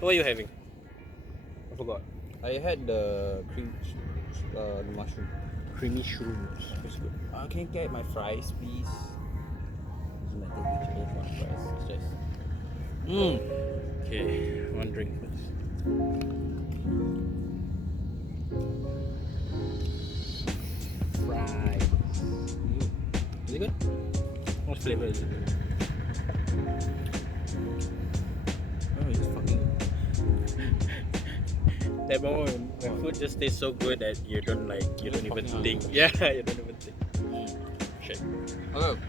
What are you having? I forgot. I had the mushroom. Creamy shrooms. That's good. Can you get my fries, please? Doesn't matter which. I just want fries. It's just. Okay, one drink first. Fries. Is it good? What flavor is it? Oh, it's just fucking. That moment when food just tastes so good that you don't even think. Yeah, you don't even think. Shit. Okay,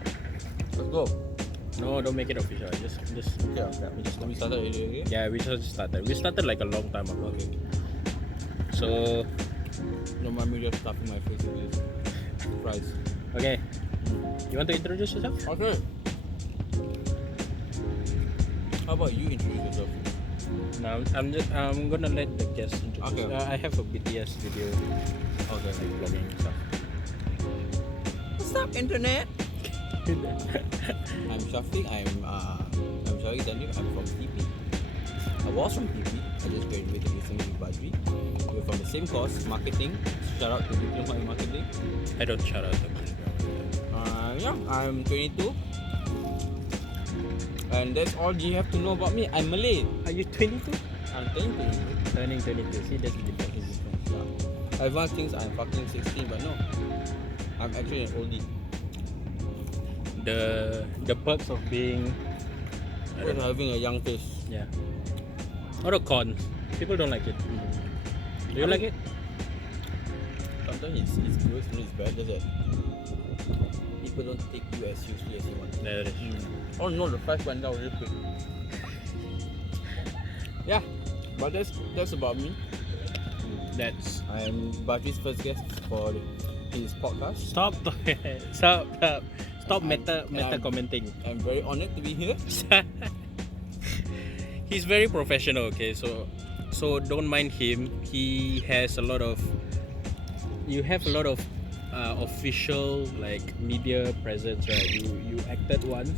let's go. No, don't make it official. Just Yeah, we started already. Okay? yeah, we just started. We started like a long time ago. Okay. So Don't mind me just stuffing my face with this fries. okay. You want to introduce yourself? Okay. How about you introduce yourself? No, I'm gonna let the guests introduce. Okay. I have a BTS video, Okay. like vlogging and stuff. What's up, internet? I'm Syafiq. I'm Syafiq Daniel. I'm from TP. I was from TP. I just graduated recently with Badri. We're from the same course, marketing. Shout out to Diploma in Marketing. I don't shout out the Yeah, I'm 22. And that's all you have to know about me. I'm Malay. Are you 22? I'm turning 22. Turning 22. See, that's the difference. Yeah. Everyone thinks I'm fucking 16, but no. I'm actually an oldie. The perks of being Just having a young face. yeah. Or the cons. People don't like it. Do you like it? Sometimes it's good, sometimes it's bad. Just that people don't take you as seriously as you want. That is true. Oh no, the price went down really quick. Yeah, but that's about me. That's I'm Badri's first guest for his podcast. stop meta commenting. I'm very honored to be here. He's very professional. Okay, so don't mind him. He has a lot of. You have a lot of official like media presence, right? You acted once.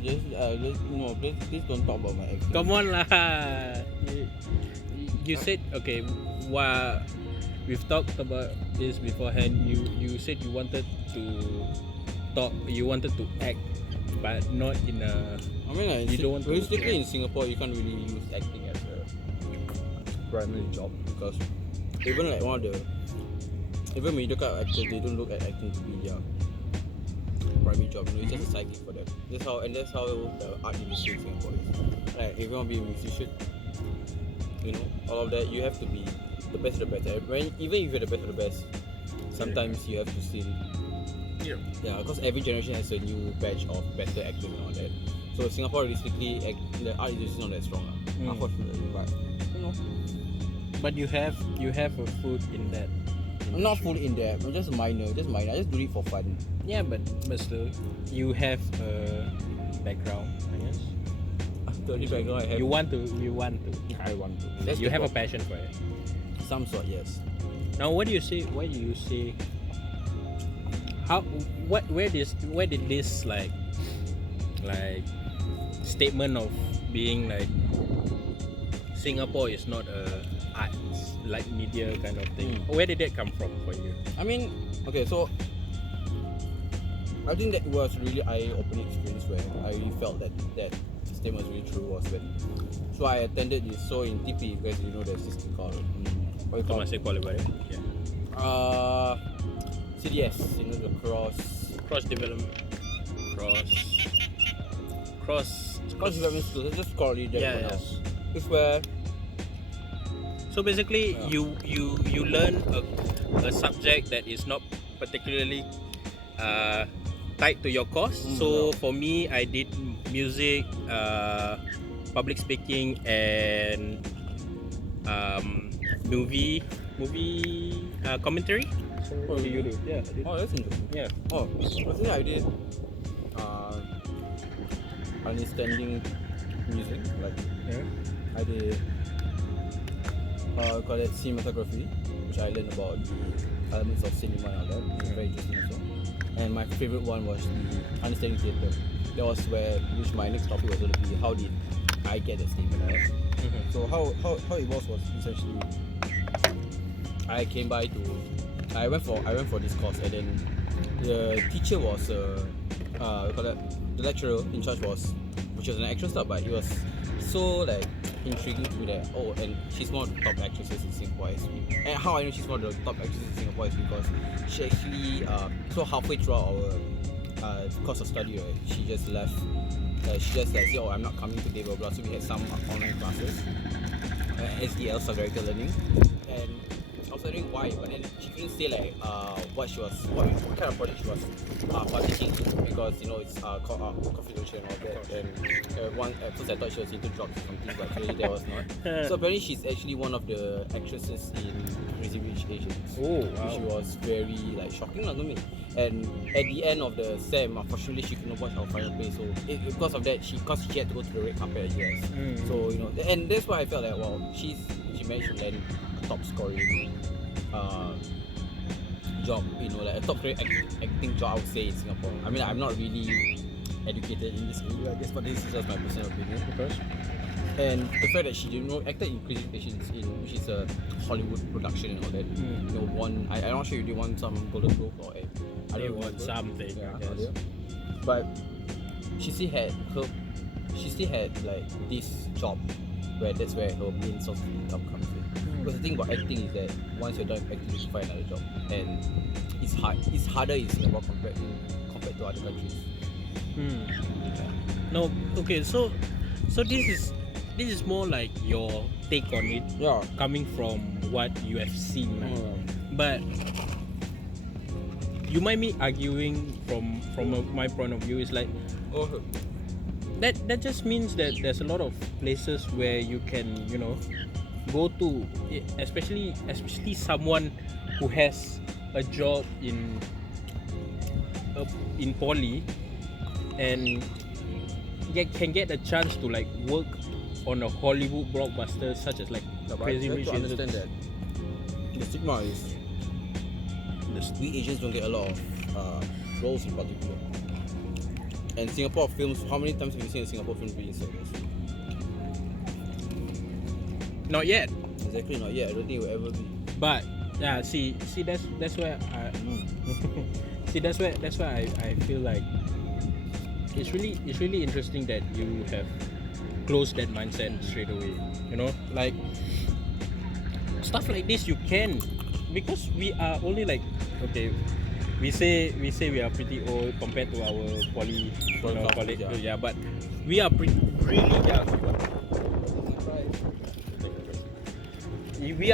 Please don't talk about my acting. Come on lah. You said okay. We've talked about this beforehand. You said you wanted to talk. You wanted to act, but not in a. I mean, like, You don't want to- realistically in Singapore, you can't really use acting as a primary job because even like even mediocre actors, they don't look at acting to be their primary job. You know, it's just a side gig for them. That's how the art industry in Singapore is. Like, if you want to be a musician, you know, all of that, you have to be the best of the best. Even if you're the best of the best, sometimes you have to still. Yeah, because every generation has a new batch of better actors and all that. So Singapore, realistically, the art industry is not that strong, unfortunately. But you know, But you have a foot in that. I'm not fully in there. I'm just minor. I just do it for fun. Yeah, but still, you have a background, I guess. The only background I have. You want to. I want to. You have a passion for it. Some sort, yes. Now, what do you say? Why do you say? How? Where did this like statement of being like Singapore is not a arts like media kind of thing? Where did that come from for you? I mean, okay, so I think that was really eye-opening experience where I really felt that statement was really true was when. So I attended this. So in TP, because you know there's this thing called what you call Temasek Polytechnic. Yeah. CDS, you know, the Cross development. Cross development school. Let's just call it that for now. Yes. It's where So basically, you learn a subject that is not particularly tied to your course. So for me, I did music, public speaking, and movie commentary. So what do you do? Yeah. oh, that's interesting. Yeah. Oh, I think I did understanding music. Like I did call it cinematography, which I learned about the elements of cinema and all that. It was very interesting also. And my favorite one was the understanding theatre. That was which my next topic was going to be how did I get that statement, right? So how it was essentially, I went for this course, and then the teacher was the lecturer in charge which was an actress lah, but he was so like intriguing to me that and she's one of the top actresses in Singapore. And how I know she's one of the top actresses in Singapore is because she actually so halfway throughout our course of study, right, she just left. She just like said, I'm not coming today, blah blah. So we had some online classes, SDL, subdirected learning, and I was wondering why, but then she couldn't say like what kind of project she was partaking in, because it's confidential and all that. And at first I thought she was into drugs or something, but actually that was not. So apparently she's actually one of the actresses in Crazy Rich Asians. Oh, wow. Which was very like shocking to me. And at the end of the SEM, unfortunately she couldn't watch our final play. So because of that, because she had to go to the red carpet at US. So and that's why I felt like she managed to land a top scoring job, like a top acting job, I would say, in Singapore. I mean, I'm not really educated in this area, I guess, but this is just my personal opinion. And the fact that she acted in Crazy Patients, which is a Hollywood production and all that, won. I'm not sure if they won some Golden Globe or they won something. Yeah, I guess. but she still had like this job that's where her main source of income comes in. Because the thing about acting is that once you're done with acting, you find another job, and it's harder in Singapore compared to other countries. No, okay, so this is more like your take on it, coming from what you have seen, but you might be arguing from my point of view is like that just means that there's a lot of places where you can go to, especially someone who has a job in poly and can get a chance to like work on a Hollywood blockbuster such as like Crazy Rich Asians. Understand that the stigma is we Asians don't get a lot of roles in particular. And Singapore films, how many times have you seen a Singapore film being sold? Not yet. Exactly, not yet. I don't think it will ever be. But yeah, see that's where I that's where I feel like it's really interesting that you have closed that mindset straight away. Like stuff like this you can, because we are only like, okay, we say we are pretty old compared to our poly college, but we are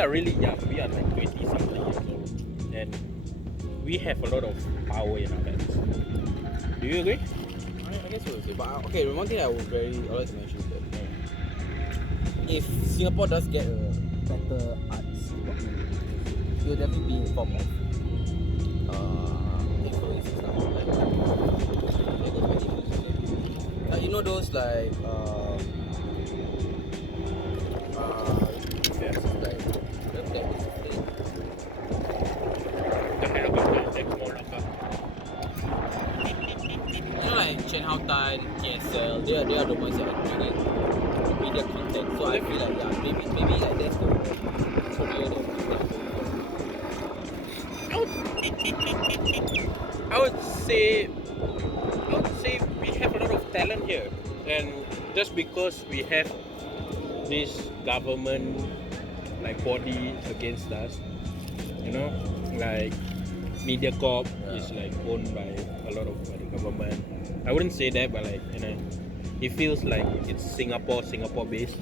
really we are like 20 something years old, and we have a lot of power in our hands. Do you agree? I guess so. But okay, one thing I would like to mention is that if Singapore does get a better arts department, it will definitely be in form of influences, like those like like Chen Hao Tan, TSL, they are the ones that are bringing media content. So I feel like maybe like that's the career that I would say we have a lot of talent here, and just because we have this government like body against us, like MediaCorp is like owned by a lot of the government. I wouldn't say that, but like it feels like it's Singapore based.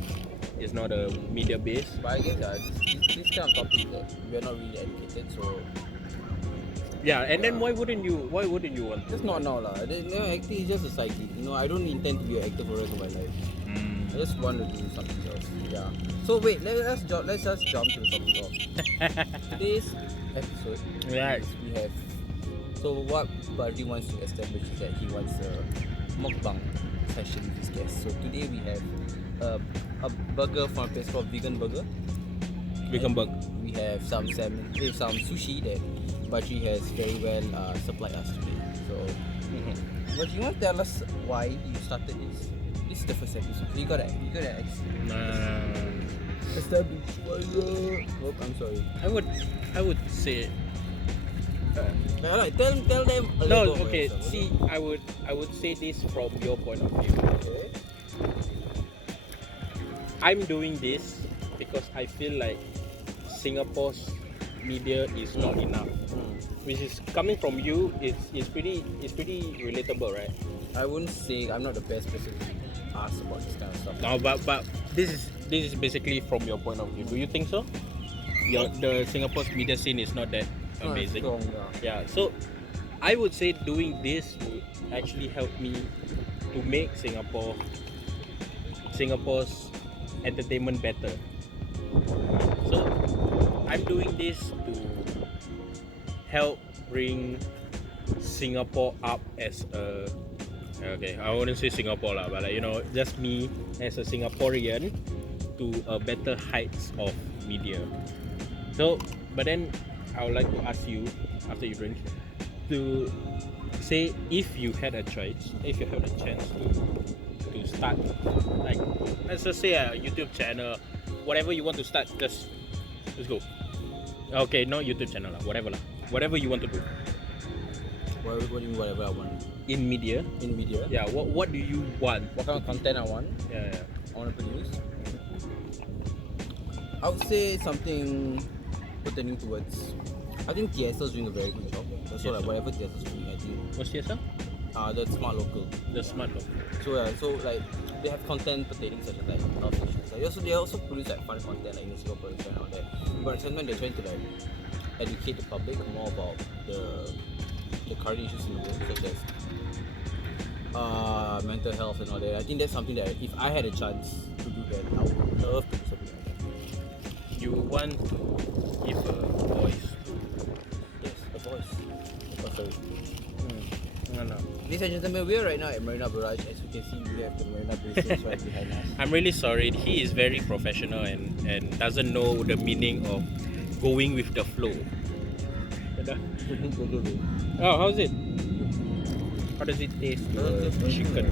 It's not a media based. But I guess this kind of topic that we are not really educated, so then why wouldn't you want to? Just not now lah. Acting is just a side gig. I don't intend to be an actor for the rest of my life. I just want to do something else. Yeah. So wait, let's just jump to the topic of today's episode. Right. We have. So what Badri wants to establish is that he wants a mukbang session with his guests. So today we have a burger from a place called Vegan Burger. Vegan Burger. We have some salmon, some sushi that Badri has very well supplied us today. So, but you want to tell us why you started this is the first episode. You gotta establish. Oh, I'm sorry. I would say Like, tell them. A no. little about Okay, yourself, see, I would say this from your point of view. Okay. I'm doing this because I feel like Singapore's media is not enough. Which is coming from you, it's pretty relatable, right? I wouldn't say I'm not the best person to ask about this kind of stuff. No, but this is basically from your point of view. Do you think so? The Singapore's media scene is not that amazing. Strong, Yeah, so I would say doing this would actually help me to make Singapore's entertainment better. So I'm doing this to help bring Singapore up as a I wouldn't say Singapore lah, but like, just me as a Singaporean to a better heights of media. So, but then I would like to ask you after you drink to say if you had a chance to start, like, let's just say a YouTube channel, whatever you want to start, let's go. Okay, not YouTube channel lah, whatever you want to do. What do you mean whatever I want? In media. Yeah. What do you want? What kind of content I want? Yeah. I want to produce. I would say something pertaining towards. I think TSL is doing a very good job. So like whatever TSL is doing, I think. What's TSL? The smart local. The smart local. So like they have content pertaining such as like health issues. Like they also produce like fun content like Singapore and all that. But sometimes they're trying to like educate the public more about the current issues in the world, such as mental health and all that. I think that's something that if I had a chance to do that, I would love to do something like that. You want to give a voice to. Yes, a voice. Oh, sorry. No. Ladies and gentlemen, we are right now at Marina Barrage. As you can see, we have the Marina Basin right behind us. I'm really sorry. He is very professional and doesn't know the meaning of going with the flow. Oh, how's it? How does it taste? Chicken.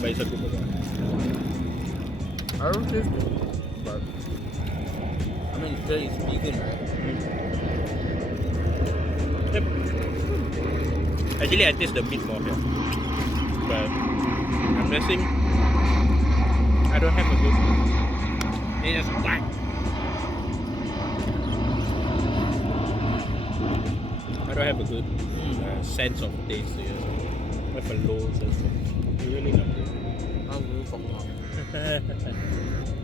But it's a good burger. I don't taste it, but I mean, it's vegan, right? Yep. Actually, I taste the meat more here. But I'm guessing I don't have a good. It's just black. I don't have a good sense of taste here. I have a low sense of taste. You really love it. I'm really fucking hungry.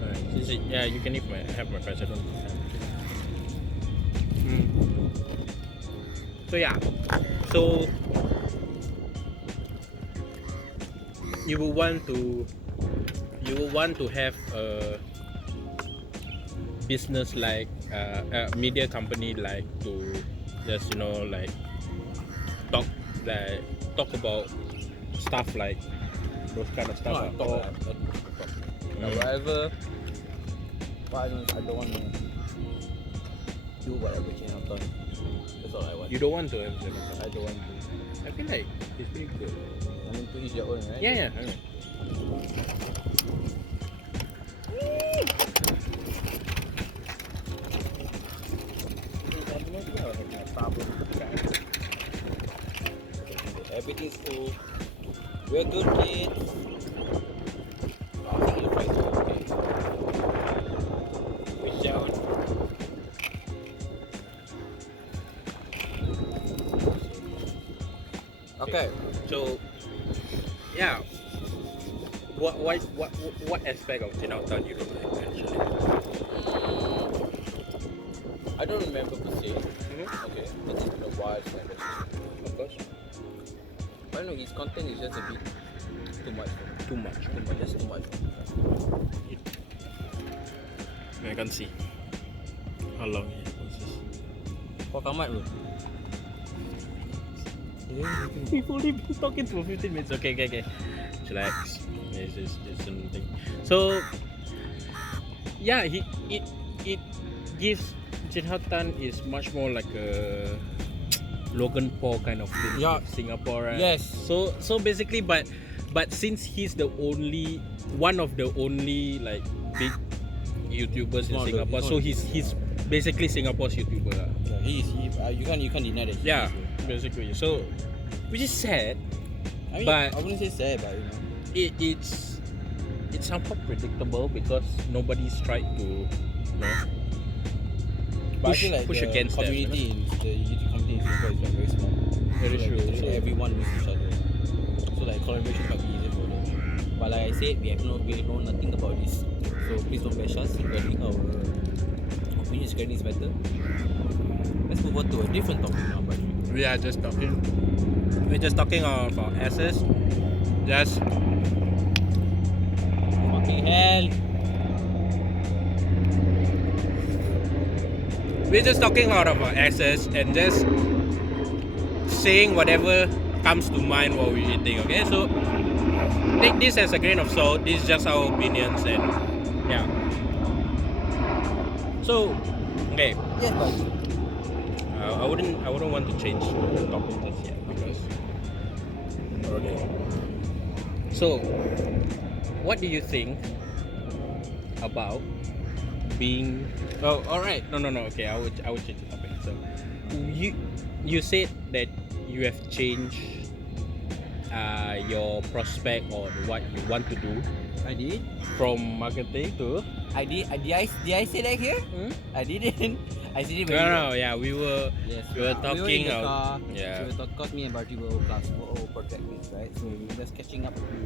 Alright, yeah, you can have my fries. I don't have So yeah, so you will want to have a business like a media company like to just like talk about stuff like those kind of stuff. Whatever. But I don't want to do whatever channel done. That's all I want. You don't want to have channel. I don't want to. I feel like it's pretty good. I mean, to each their own, right? Yeah. Everything's cool. We're good kids. Reach out. Okay. So yeah. What aspect of Chinatown you don't like actually? I don't remember per se. Okay. It's been a while since I've watched it. Of course. I don't know, his content is just a bit too much. Just too much. I can't see how long it was this. Kau tamat bro? We've only been talking for 15 minutes. Okay. Relax. It's something. So yeah, it gives Chinatown is much more like a Logan Paul kind of thing. Yeah. Singapore, right? Yes. So basically, but But since he's one of the only like big YouTubers in Singapore, so he's basically Singapore's YouTuber. Yeah, you can't deny that. Yeah, basically. So, which is sad. I mean, but I wouldn't say sad, but it's somewhat predictable because nobody's tried to but I feel like push the against them. community in the YouTube community in Singapore is like very small. Very so, true. Like, So- everyone knows each other. So like collaboration might be easier for them. But like I said, we know nothing about this. So please don't bash us regarding our opinions. Regarding is better. Let's move on to a different topic now, Badri. We are just talking. We're just talking of our asses. Just Fucking hell. we're just talking out of our asses and just saying whatever comes to mind while we're eating. Okay, so take this as a grain of salt. This is just our opinions and yeah. So okay, Yes, Badri. I wouldn't want to change the topic just yet because okay. So what do you think about being all right, no, okay, I would change the topic. So you said that you have changed your prospect on what you want to do I did. from marketing to Did I say that here? I didn't. I said it when no, yeah, we were Yes, we were in talking the of- car. yeah. So we were talking, cause me and Badri were all project mates, right? So we were just catching up with you.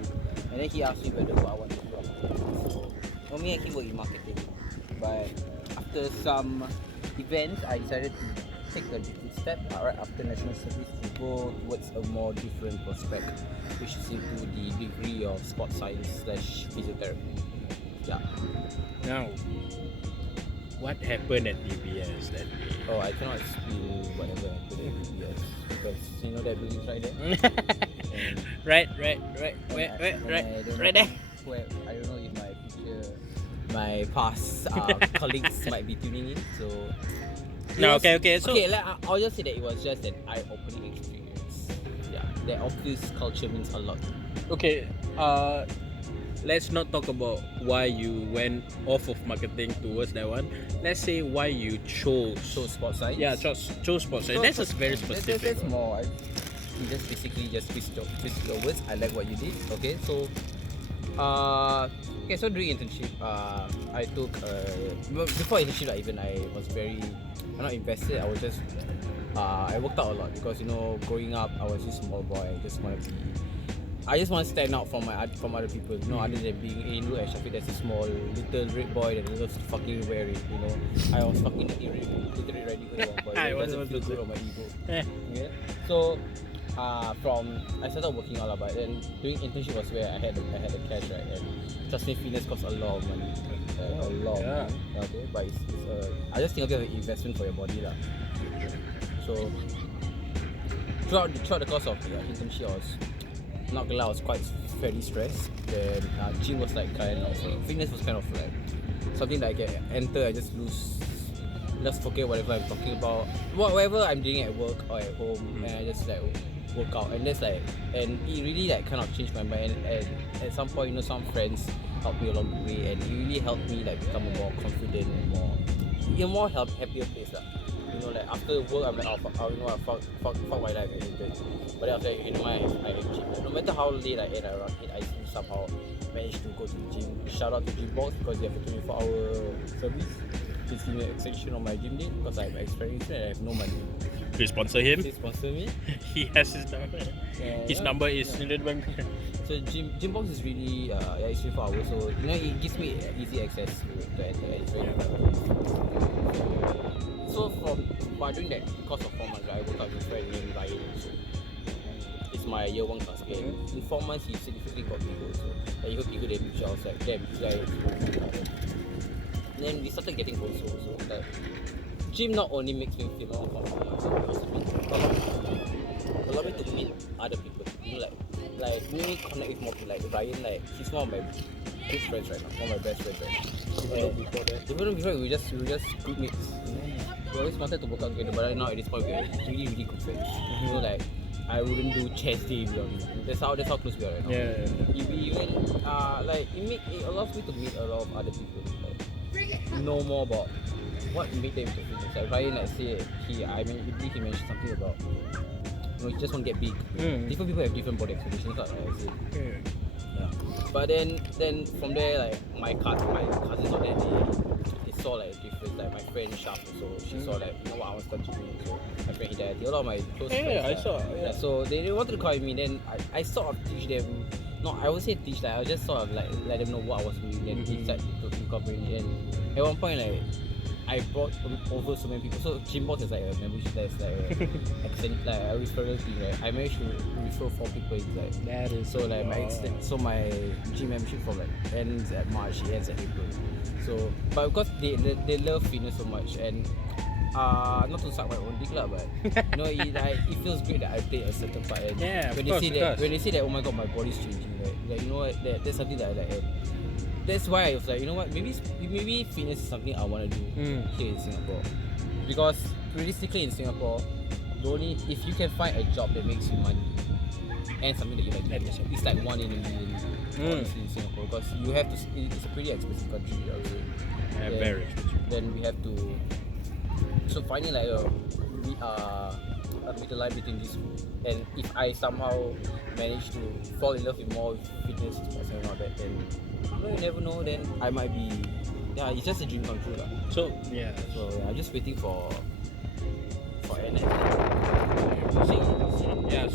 And then he asked me whether what I want to do after this. So for me, I can work in marketing. But after some events, I decided to take a different step. Right after national service, to go towards a more different prospect, which is into the degree of sports science / physiotherapy. Yeah. now what happened at DBS that day? Oh, I cannot spill whatever happened at DBS because you know that building's right there. And right and I don't right know there. I don't know if my past colleagues might be tuning in. So No, okay, so- okay, I'll just say that it was just an eye-opening experience. Yeah, that office culture means a lot. Okay, let's not talk about why you went off of marketing towards that one. Let's say why you chose. So sports science. Yeah, chose sports science. That's just very specific. That's more. You just basically twist your words. I like what you did. Okay, so okay, so during internship, I took before internship, I'm not invested. I was just I worked out a lot because growing up, I was just a small boy. I just want to stand out from other people. Other than being In-Thru and Syafiq, there's a small little red boy that loves to fucking wear it. I was fucking literally riding with one boy. I It was doesn't feel about to good say. on my ego. Eh. Yeah. So I started working out, but then doing internship was where I had the cash, right? And trust me, fitness costs a lot of money, a lot of Yeah. money. Okay, but it's I just think of it as an investment for your body, lah. So throughout the course of the internship, I was not gonna lie, I was quite fairly stressed. Then gym was like fitness was kind of like something that I can enter, I just just forget whatever I'm talking about, whatever I'm doing at work or at home, and I just like work out, and and it really like kind of changed my mind. And at some point, some friends helped me along the way, and it really helped me like become a more confident and happier place, lah. Like after work, I'm like, oh fuck my life, but then after I have gym. No matter how late I end, around 8, I still somehow managed to go to the gym. Shout out to Gym Box because they have a 24-hour service. Please give me an extension on my gym date because I'm experienced and I have no money. Please sponsor him. Please sponsor me. He has his number. His number is in the bank. So gym box is really it's 24 hours, so it gives me easy access to enter. It's very so by doing that course of 4 months, I worked out with a friend named Ryan. So it's my year 1 class. Okay? In 4 months, he significantly got bigger. So he got bigger than me. I was like, damn, this guy looks good. Then we started getting closer. So like, gym not only makes me feel more comfortable, it also allow me to meet other people. Like me connect with more people. Like Ryan, like he's one of my good friends right now, one of my best friends right now. Even before we were just good mates. We always wanted to work out together, but right now at this point we're really good friends. Like I wouldn't do chest day without you. That's how close we are right now. Yeah. It allows me to meet a lot of other people. Like, know more about what made them into fitness. Like Ryan, let's say I believe he mentioned something about he just want to get big. Different people have different body expectations, like I say. Yeah. But then from there, like my cousins or they saw like a difference. Like my friend Syafiq also, she saw like, you know what, I want to start gymming. So my friend Hidayati, a lot of my close friends. I saw. Yeah. So they wanted to call me. Then I sort of teach them. No, I would say teach. Like I just sort of like let them know what I was doing and decide to incorporate it. And at one point, like I brought over so many people. So Gymbot is like a membership that's like a referral thing, right? I managed to refer 4 people inside. That is so like my gym membership from like ends at March, it ends at April. So but because they love fitness so much and not to suck my own dick lah, but you know it feels great that I played a certain part. And when they say that, oh my god, my body's changing, right? Like, you know what, that's something that I like. And that's why I was like, you know what, maybe fitness is something I want to do here in Singapore. Because realistically in Singapore, if you can find a job that makes you money and something that you like to do, it's like 1 in a million honestly in Singapore, because you have to. It's a pretty expensive country, I would say. Yeah, very expensive. Then we have to. So finding like a middle line between these two, and if I somehow manage to fall in love with more fitness and all that, then you never know. Then I might be. Yeah, it's just a dream come true lah. So I'm just waiting for NS. Yeah.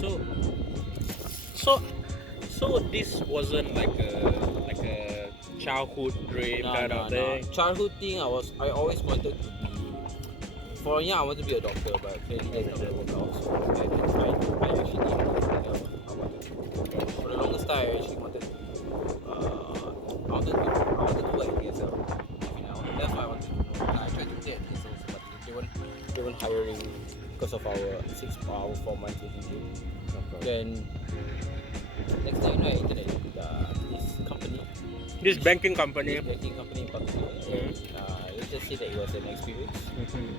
So this wasn't like a childhood dream kind of thing. Childhood thing, I always wanted to be. For I wanted to be a doctor, but clearly that's not going to work out. So I actually didn't know what I wanted to do. For the longest time, I actually wanted to do like DSL. That's why I wanted to do. I tried to get DSL also, but they weren't hiring because of our 4 months waiting period. Then next thing you know, I entered this company. This banking company. In particular. Let's just say that it was an experience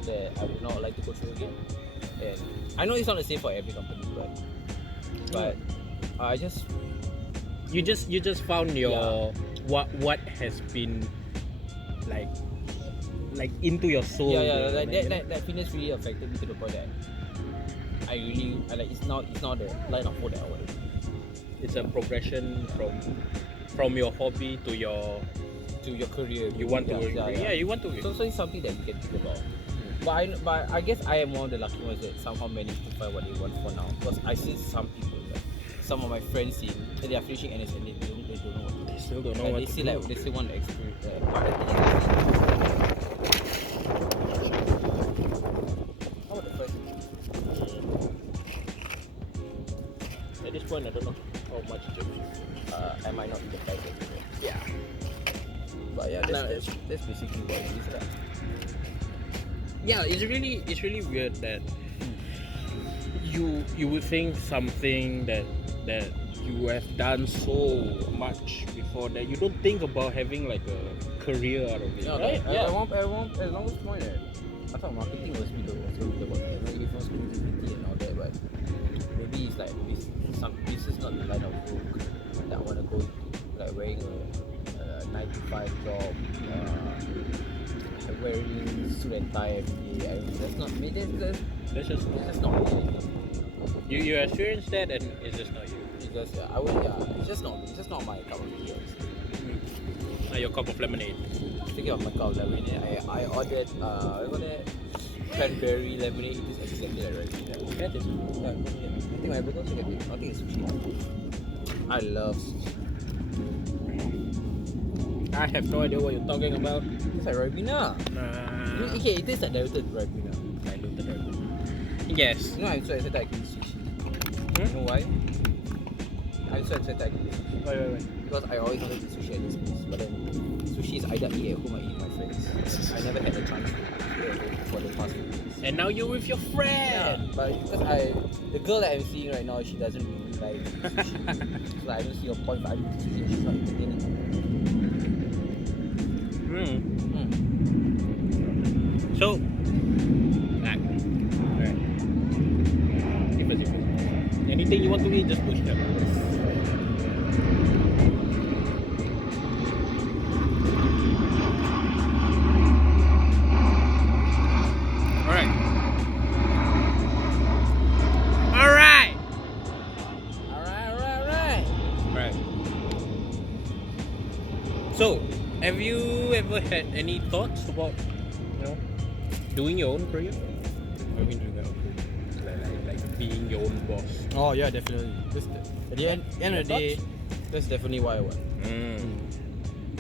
that I would not like to go through again. And I know it's not the same for every company, but I just you just found your what has been like into your soul. That fitness really affected me to the point that I like. It's not the line of work that I want to do. It's a progression from your hobby to your career. You want to you want to. So it's something that you can think about. But I guess I am one of the lucky ones that somehow managed to find what they want for now. Because I see some people, like some of my friends they are finishing NS and they don't know what to do. They still don't know what to do. They still want to experience that. How about the first? At this point, I don't know how much to do. I might not be the price anymore. Yeah. But yeah, that's basically what it is. Yeah, it's really weird that you would think something that you have done so much before that you don't think about having like a career out of it. Yeah, right? At the longest point, I thought marketing was the one. Maybe for creativity and all that, but maybe it's like this is not the line of work that I want to go into. Like wearing a 9 to 5 job, wearing suit and tie every day. That's not me. That's just not me. You experienced that and it's just not you. Because it's just not my cup of tea. Not your cup of lemonade. Speaking of my cup of lemonade, I ordered cranberry lemonade. It is exactly like right. That is. I think my brother also get it. I think it's sushi. I love sushi. I have no idea what you're talking about. It's like Ribena. Okay, it tastes like diluted Ribena. Diluted Ribena. Yes. You know, I'm so excited I can eat sushi. You know why? I'm so excited I can eat sushi. Why? Because I always wanted to eat sushi at this place. But then, sushi is either eat at home or eat with my friends. I never had a chance to eat at home for the past few days. And now you're with your friend. Yeah, but because the girl that I'm seeing right now, she doesn't really like sushi. So I don't see a point for eating sushi. She's not entertaining. So, alright. Give us. anything you want to eat, just push them. Alright. Alright. Right. So, have you ever had any thoughts about, doing your own career? I mean, doing your own career. Like being your own boss. Oh yeah, definitely. At the end of the day, that's definitely why I want.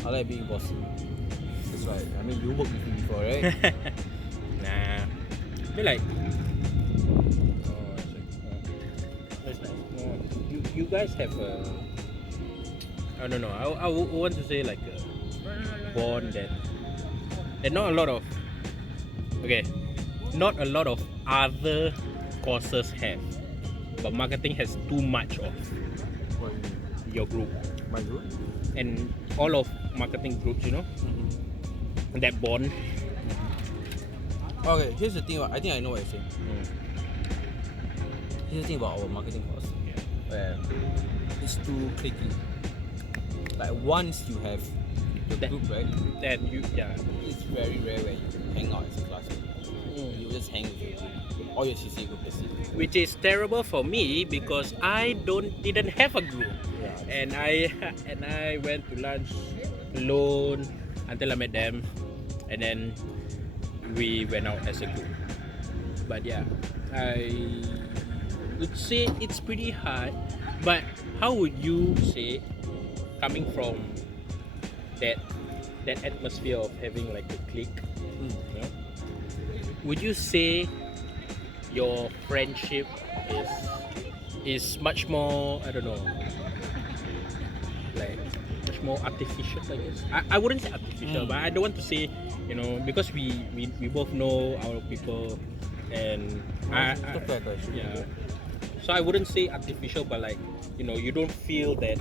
I like being bossy. That's why. I mean, you worked with me before, right? Nah. I feel like. That's nice. You guys have a. I don't know. I want to say like a bond that not a lot of. Okay, not a lot of other courses have, but marketing has too much of What do you mean? your group My group? and all of marketing groups. That bond. Okay, here's the thing. I think I know what you're saying. Here's the thing about our marketing course. Where it's too clicky. Like once you have the That- group, right? Then It's very rare where you can hang out as a class. You just hang with your group or your CCA group, let's say. which is terrible for me because I didn't have a group. Yeah. And I went to lunch alone until I met them, and then we went out as a group. But yeah, I would say it's pretty hard. But how would you say, coming from that atmosphere of having like a clique, would you say your friendship is much more, I don't know, like much more artificial, I guess? I wouldn't say artificial, but I don't want to say, because we both know our people, and It's a fair question. yeah. So I wouldn't say artificial, but like, you don't feel that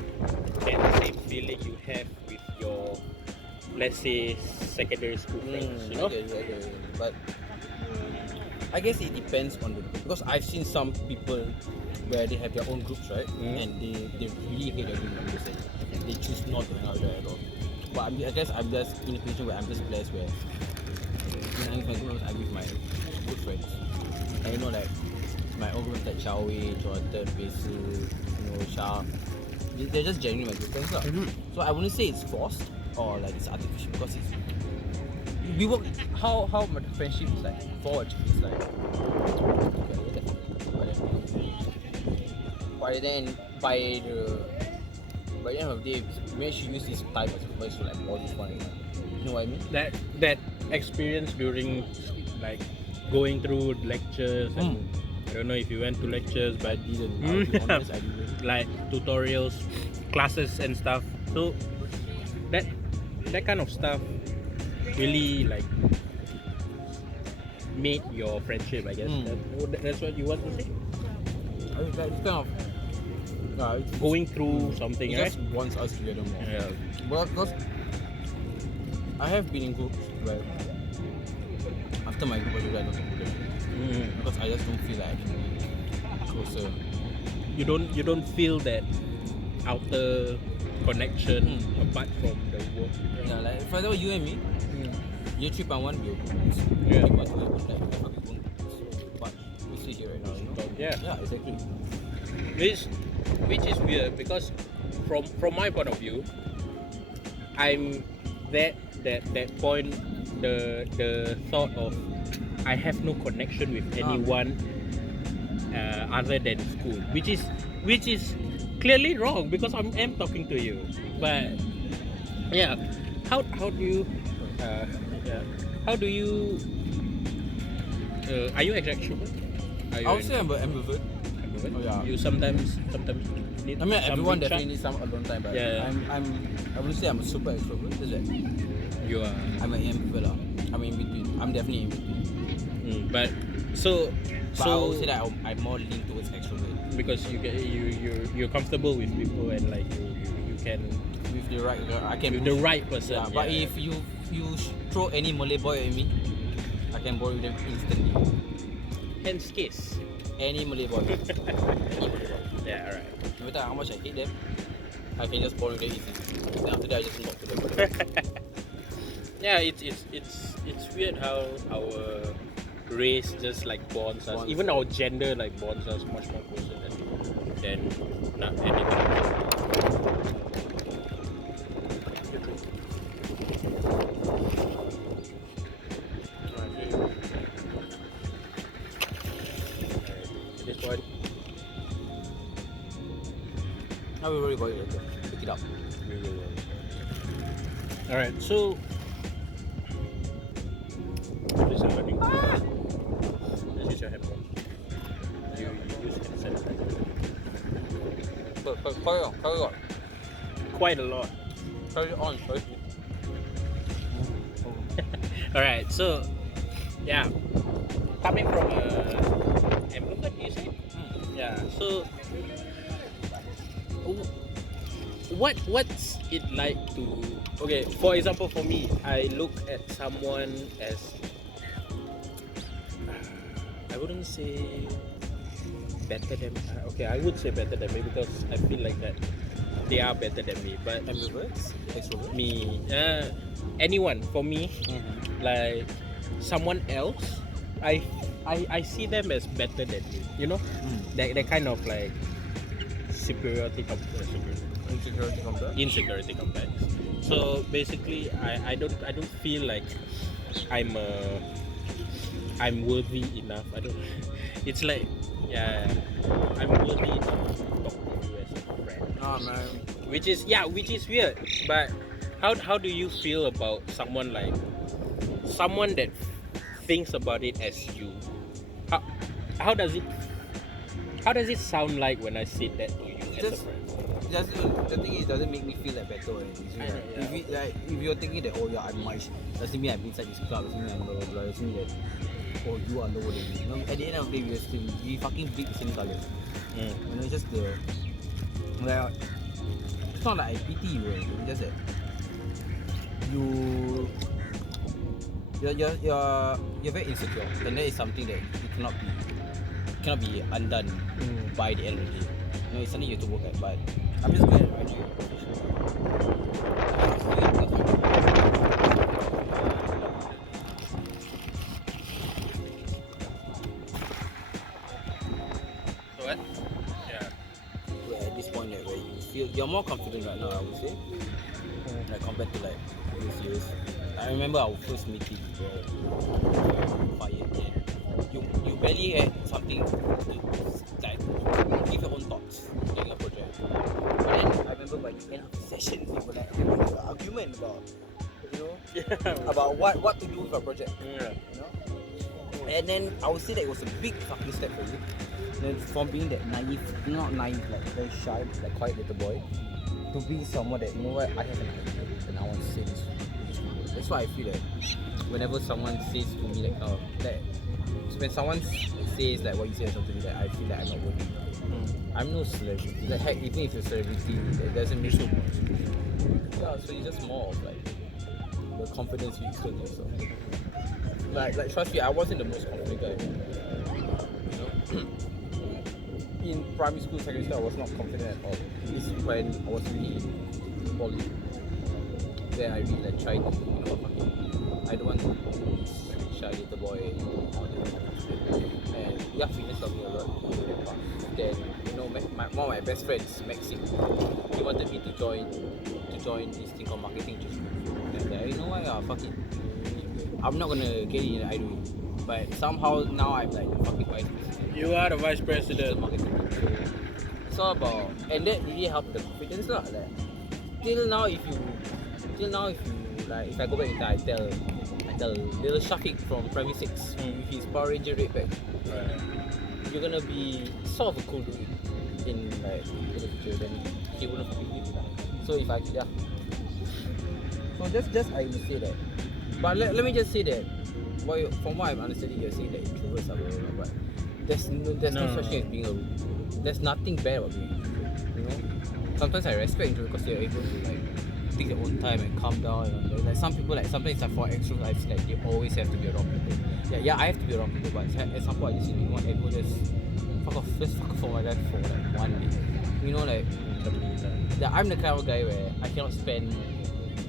same feeling you have with your, let's say, secondary school friends, Okay. But I guess it depends on the group, because I've seen some people where they have their own groups, right? And they really hate their group members and they choose not to hang out there at all. But I guess I'm just in a position where I'm just blessed where when I'm with my group, I'm with my good friends. And like my own group like Chawi, Jonathan, Besu, Shah. They're just genuinely my good friends lah. So I wouldn't say it's forced or like it's artificial, because we work. How my friendship is like forged is like. By the end of the day, we managed to use this time as a place to like all this fun. You know what I mean? that experience during like going through lectures, and I don't know if you went to lectures, but I didn't. I'll be honest, I didn't. like tutorials, classes and stuff. So that kind of stuff really like made your friendship, I guess. That's what you want to say? It's like, it's kind of Going through something, it right? just wants us together more. Yeah. Well, because I have been in groups where after my group I don't talk to them because I just don't feel like I can be closer. You don't feel that outer connection apart from the work. Yeah, like for example, you and me, year 3.1 we were groups. Yeah. But we would like have our own groups. But we sit here right now, you know? Yeah. Exactly. Which is weird because from my point of view, I'm that point, the thought of I have no connection with anyone other than school, which is clearly wrong because I'm talking to you. But yeah, how do you are you an extrovert? I would say I'm an ambivert. Oh, yeah. You sometimes need. I mean, some everyone reach out. definitely needs some alone time, but Yeah. I wouldn't say I'm a super extrovert. Is that? You are. I'm an ambivert lah. I'm in between. I'm definitely in between. But so But I would say that I'm more lean towards extrovert. because you're comfortable with people and like you can With the right, I can. with the right person. Yeah, but if you throw any Malay boy at me, I can bore them instantly. hence case. Any Malay boy. Any Malay boy. Yeah, alright. No matter how much I hate them, I can just bond with them easily. Then after that, I just talk to them. Yeah, it's weird how our race just like bonds us. Bonds. Even our gender like bonds us much more closer than not anything else. At this point, I will worry about it later. Pick it up. we will. Alright, so this is happening. This is your headphone. You use headset. Carry on. Quite a lot. Carry on. Alright, so yeah, coming from improvement, you say? Yeah. So, what's it like to? Okay, for example, for me, I look at someone as I wouldn't say better than. Okay, I would say better than me because I feel like that they are better than me. But Ambiverts? Extroverts? me, anyone for me, like someone else, I see them as better than me. You know, that kind of like insecurity complex. So basically, I don't feel like I'm worthy enough. I don't. It's like yeah, I'm worthy enough to talk to you as a friend. Ah, man. Which is weird. But how do you feel about someone that thinks about it as you? How does it sound like when I say that to you as a Just- friend? The thing is, it doesn't make me feel like better or anything. So, I know, yeah. if you're thinking that, oh yeah, I'm much, doesn't mean I'm inside this club, doesn't mean I'm blah blah blah, doesn't mean that, oh you are lower than me. You know, at the end of the day, we fucking bleed the same color. You know, it's just the, well, it's not like I pity you, right? It's just that you're very insecure, and that is something that you cannot be undone by the end of the day. You know, it's something you have to work at. But I'm just glad that I do. So what? Yeah. We're at this point where you feel you're more confident right now, I would say, like compared to like previous years. I remember our first meeting where quiet and you barely had something to like give your own thoughts during a project. But then I remember by the end of the session we were like having an argument about about what to do with our project. Yeah. You know? And then I would say that it was a big fucking step for you. Then from being that naive, not naive, like very shy, like quiet little boy, to be someone that, you know what, I have an idea and I want to say this. That's why I feel that whenever someone says to me like, that when someone says like what you say or something like that, I feel like I'm not worthy. I'm no celebrity. Like heck, even if you're a celebrity, that doesn't mean so much. Yeah, so it's just more of like the confidence you instill in yourself. Like trust me, I wasn't the most confident guy. You know, in primary school, secondary school, I was not confident at all. This is when I was really in poly. Then I really like tried to, I don't want to be this shy little boy and all that. And yeah, fitness helped me a lot. Then one of my best friends, Maxim, he wanted me to join this thing called marketing. And I said, you know what, fuck it. I'm not gonna get it in either. But somehow now I'm like the fucking vice president. You are the vice president. Marketing. So it's all about, and that really helped the confidence lah. Like till now if you like, if I go back in time, I tell little Syafiq from primary 6 with his Power Ranger red bag, you're gonna be sort of a cool dude in the future. Then he wouldn't fucking do it. So if I so just I would say that. But let me just say that, from what I'm understanding, you're saying that introverts are very but there's no such thing as being there's nothing bad about being introvert, you know. Sometimes I respect introverts because they're able to like take their own time and calm down. Like some people, like sometimes for extroverts, I feel like they always have to be around people. Yeah, I have to be around people, but at some point I just want everyone just fuck off for my life for like one day. You know, like I'm the kind of guy where I cannot spend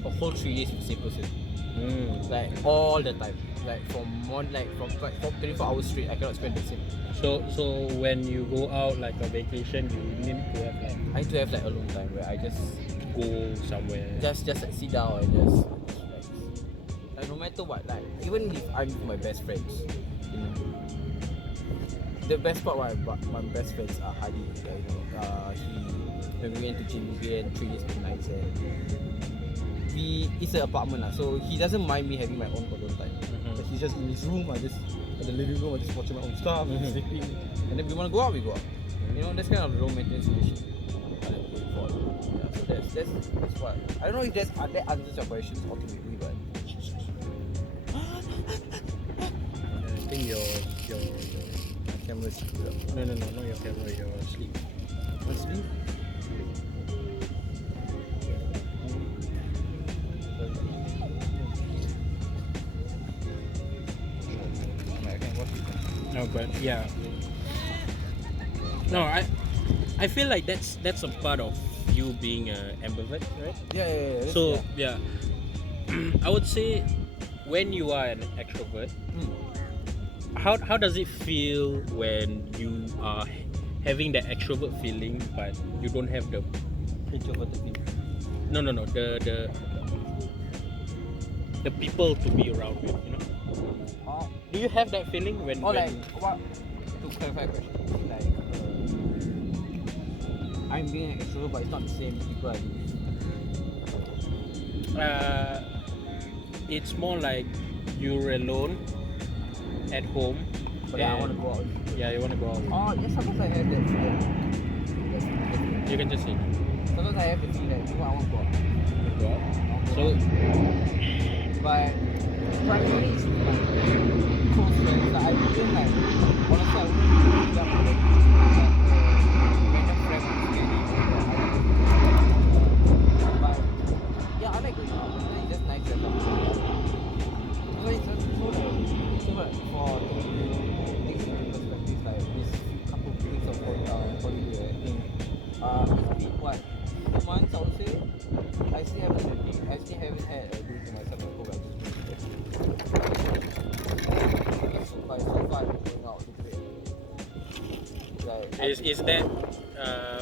a whole 3 days with the same person. Like all the time. Like from 24 hours straight, I cannot spend the same. So when you go out like a vacation, you need to have like I need to have like alone time where I just go somewhere. like, sit down and just relax. Like no matter what, like even if I'm with my best friends, you know, the best part why my best friends are Hadi. When we went to gym, we went 3 days 2 nights and it's an apartment so he doesn't mind me having my own alone time. But he's just in his room, I just in the living room, I just watching my own stuff, sleeping, and then we want to go out, we go out. You know, that's kind of low maintenance relationship. So that's what I don't know if that answers your questions ultimately, but I think your camera is screwed up. no, not your camera, your sleep. My sleep? No, but yeah. No, I feel like that's a part of you being an ambivert, right? Yeah. So yeah, I would say when you are an extrovert, how does it feel when you are having that extrovert feeling but you don't have the introverted feeling? No, the people to be around with, you know? Do you have that feeling when like what? To clarify the question, like I'm being an extrovert, but it's not the same people I live with. It's more like you're alone at home. But I want to go out. Yeah, you want to go out. Yes, sometimes I have that feeling. You can just say. Sometimes I have the feeling that I want to go out. Go out. So, but primarily it's my close friends that I feel like honestly I wouldn't really jump on it. Random friends I'm scared. But yeah, I like going out. It's just nice to have something to do. So it's just so like for things in perspective, like this couple of weeks of holiday, I think it's been what, 2 months I would say. I still haven't had a day to myself at home. I just so far I'm going out with it. Like, is that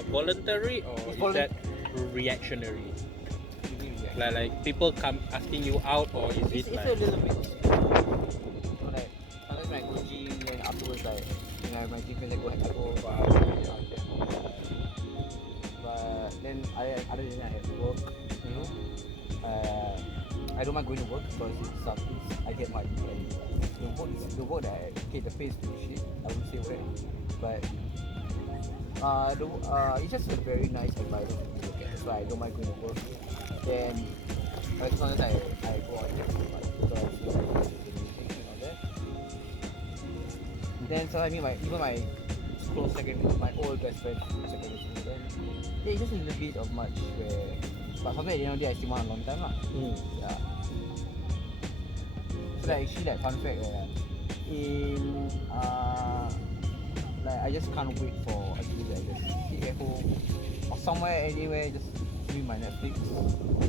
voluntary or is that reactionary? Like people come asking you out, or is it's it like? a little bit. So like sometimes when I go gym, then afterwards like my gym friends I go out. But then other than that I have work. You know, I don't mind going to work because I get my the work that the pay is pretty shit. I wouldn't say where, but it's just a very nice environment to look at. That's why I don't mind going to work. Then sometimes I go out and because I feel like and all that. Then so I mean my close secondary, my old best friend secondary school. Then it's just a little bit of much where, but sometimes at the end of the day I still want a long time lah. Yeah. So like actually like fun fact in like I just can't wait for a day that I just sit at home or somewhere anywhere just doing my Netflix.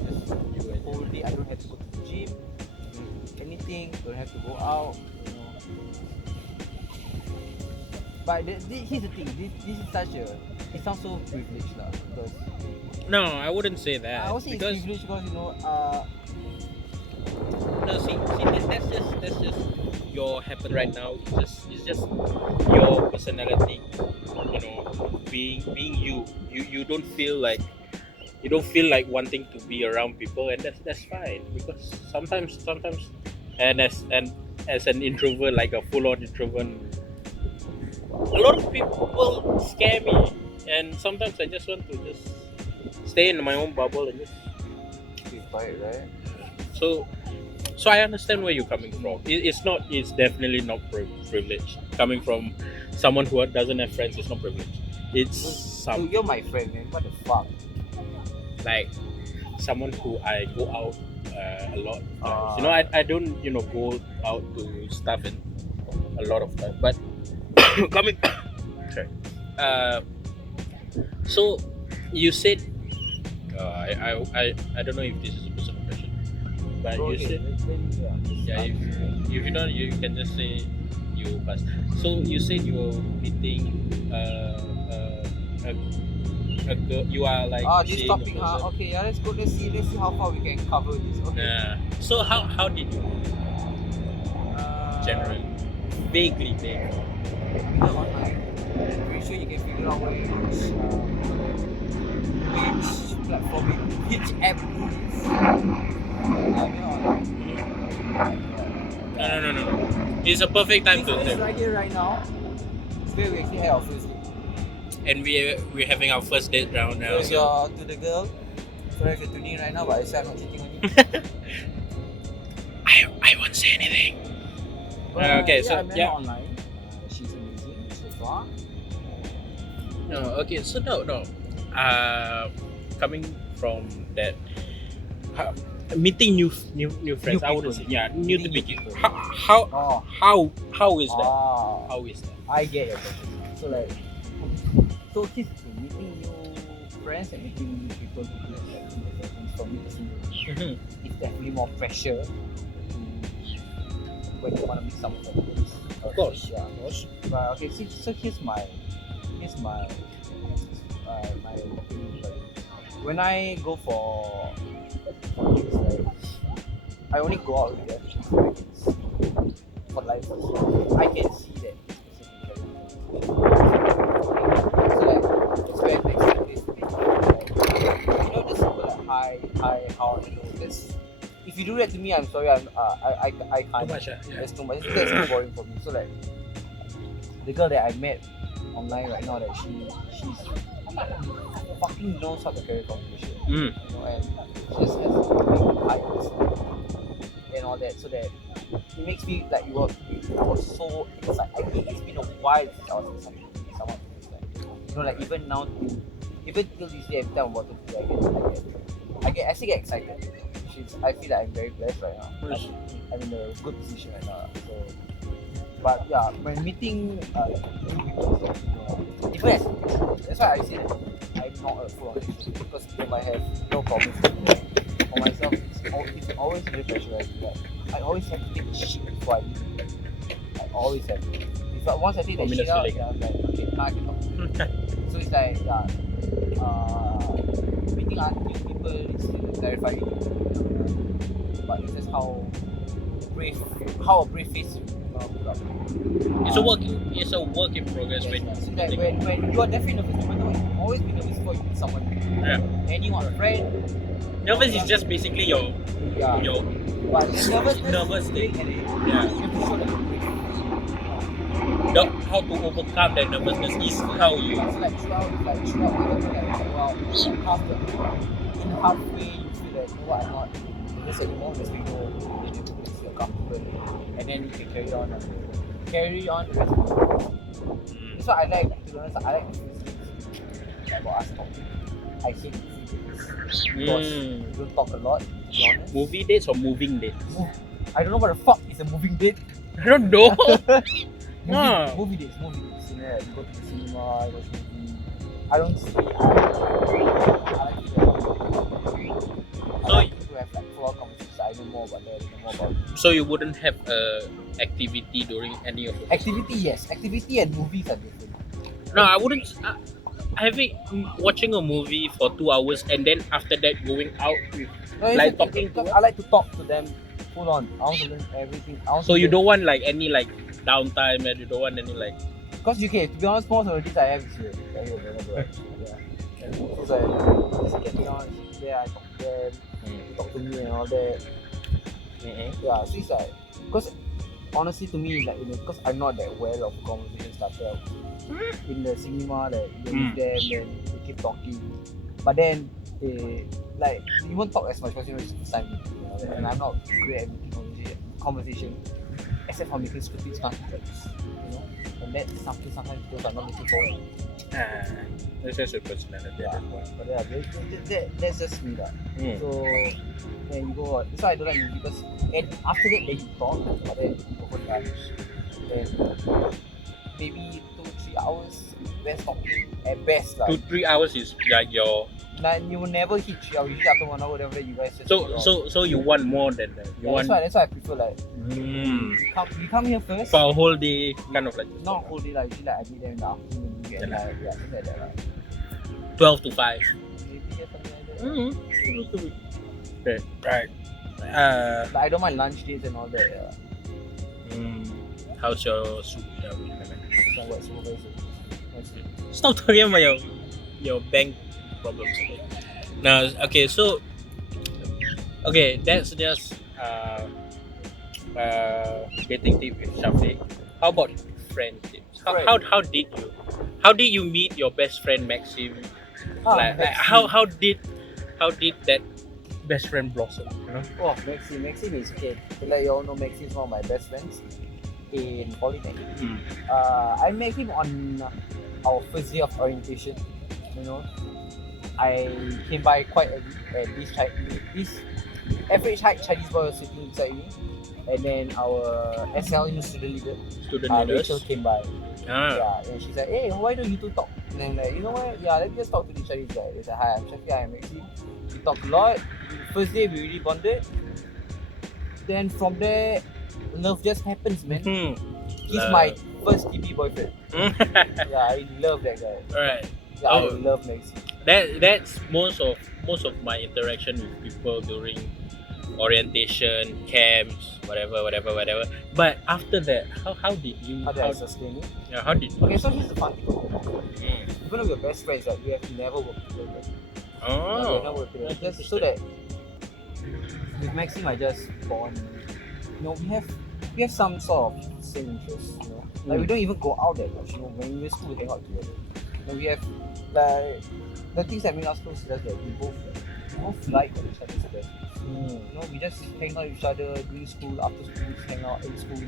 Just the whole day I don't have to go to the gym, anything, don't have to go out, you know. But here's the thing, this is such a, it sounds so privileged lah because No, I wouldn't say that. I would say because it's privileged because you know no, see that's just your happen right now. It's just your personality. You know, being you. You don't feel like wanting to be around people, and that's fine because sometimes and as an introvert, like a full-on introvert, a lot of people scare me, and sometimes I just want to just stay in my own bubble and just be quiet, right? so I understand where you're coming from. It's definitely not privilege. Coming from someone who doesn't have friends, it's not privilege. It's So you're my friend, man. What the fuck? like someone who I go out a lot. You know, I don't go out to stuff and a lot of time. But coming Okay. So you said, I don't know if this is a personal question, but you said, yeah, if you don't, you can just say you pass. So you said you were meeting a girl. You are like This seeing a topic, person. Okay, yeah, let's go. Let's see how far we can cover this. Okay. Yeah. So how did you generally vaguely We were online. Pretty sure you can figure out which platform, which app it is. Yeah, we are online. no. It's a perfect time This to place right here, right now, is where we actually had our first date. and we're having our first date round So now. if So you're to the girl, sorry if you're tuning in right now, but I say I'm not cheating on you. I won't say anything. Okay, so I met her yeah. online. She's amazing so far. No, okay, so no. Coming from that, uh, meeting new friends. I wouldn't say new to Meeting new begin. people. How is that? Ah, How is that? I get your question. So like, so here's the thing: meeting new friends and meeting new people who do like conversations for me personally, it's definitely more pressure to when you want to meet someone from this. Of course. Yeah. But okay, so here's my my opinion. But when I go for dates, right, I only go out with them for life. I can see that this person can carry on. So like, expect this thing. You know, just simple like hi, how are you? This. If you do that to me, I'm sorry. I can't. Too much, yeah. That's too much. That's too boring for me. So like, the girl that I met online right now, that she's fucking knows how to carry a conversation. You know, and she just has eyes and all that, so that it makes me like I was so excited. It's been a while since I was excited to meet someone for this time. You know, like even now, even till this day, every time I'm about to play, I still get excited. I feel like I'm very blessed right now. I'm in a good position right now. So, but yeah, when meeting new people, even as that's why I say that I'm not a full on extrovert, because people might have no problems with that. For myself, it's always very pressurizing. Like, I always have to take a shit before I leave. I always have to. Once I take that shit out, I'm like, okay, now I can talk. So it's like, meeting new people is still terrifying. But it's just how a brave face you put up. It's a work in progress. Yes, when you are definitely nervous, no matter what, you always be nervous before you meet someone. Yeah. Anyone, friend. Nervous is just basically your But the nervous state. state. You Yeah. have to show that you're brave. How to overcome that nervousness is how you. So like throughout, in halfway you feel like, you know what, I'm not in this anymore. Just we know in a place you're comfortable, and then you can carry on the rest of the day. So I like, to be honest, I like to see about us talking. I hate because we don't talk a lot, to be honest. Movie dates or moving dates? I don't know what the fuck is a moving date. I don't know. Movie dates. You know, you go to the cinema, you watch movie. I don't see. I like to have like full conversations. I know more about that. I know more about. So you wouldn't have activity during any of the Activity, yes. Activity and movies are different. No, I wouldn't. Watching a movie for 2 hours and then after that going out with like talking to. I like to talk to them full on. I want to learn everything. So you don't want like any like downtime, and you don't want any like. Because to be honest, most of the days I have is here. Yeah. So just get me on, there, I talk to them, they talk to me and all that. Yeah, so it's like, because honestly to me, like, because I'm not that well of a conversation starter. In the cinema, that you with them, then they keep talking. But then like, you won't talk as much because it's the first time meeting, and I'm not great at making conversation, except for making stupid stuff jokes, and that's something sometimes people are not looking forward to. That's just your personality. Yeah, but yeah, that's just me lah. So then you go out. That's why I don't like movie, because and after that then you talk, but then you over lunch, then maybe 2-3 hours best talking at best like. 2-3 hours is like your. You will never hit 3 hours. Usually after 1 hour, whatever you guys just chill off. So you want more than that. You want. That's why I prefer like you come here first. For a whole day, kind of like. Not whole day like usually like I meet them in the afternoon and like something like that like. 12 to 5. Maybe something like that. Okay, right. But I don't mind lunch dates and all that. How's your It's not what supervisor. Stop talking about your bank problems. Okay. Now, okay, so that's just dating tip with Syafiq. How about friendships? How did you meet your best friend Maxim? Like how did that best friend blossom? You know? Oh, Maxim is okay. Like you all know, Maxim is one of my best friends in Polytechnic. I met him on our first day of orientation. You know, I came by quite early, and this average height Chinese boy was sitting beside me, and then our SL student leader, Rachel came by. Yeah, and she's like, hey, why don't you two talk? And I'm like, you know what? Yeah, let's just talk to the Chinese guy. He's like, hi, I'm Syafiq, I'm Maxim. We talked a lot. First day we really bonded. Then from there, love just happens, man. He's my first TP boyfriend. Yeah, I love that guy. Alright. Yeah, I love Maxim. That's most of my interaction with people during orientation, camps, whatever. But after that, how did I sustain it? Yeah, how did you? Okay, so here's the fun thing. Even though we're best friends, like, we have never worked together. Oh. We have never worked together. Just so that with Maxim, I just bond. You know, we have some sort of same interests. You know, like we don't even go out that much. You know, when we were in school, we hang out together. And we have like the things that make us close is just that we both like each other's best. You know, we just hang out with each other during school, after school, we hang out in school.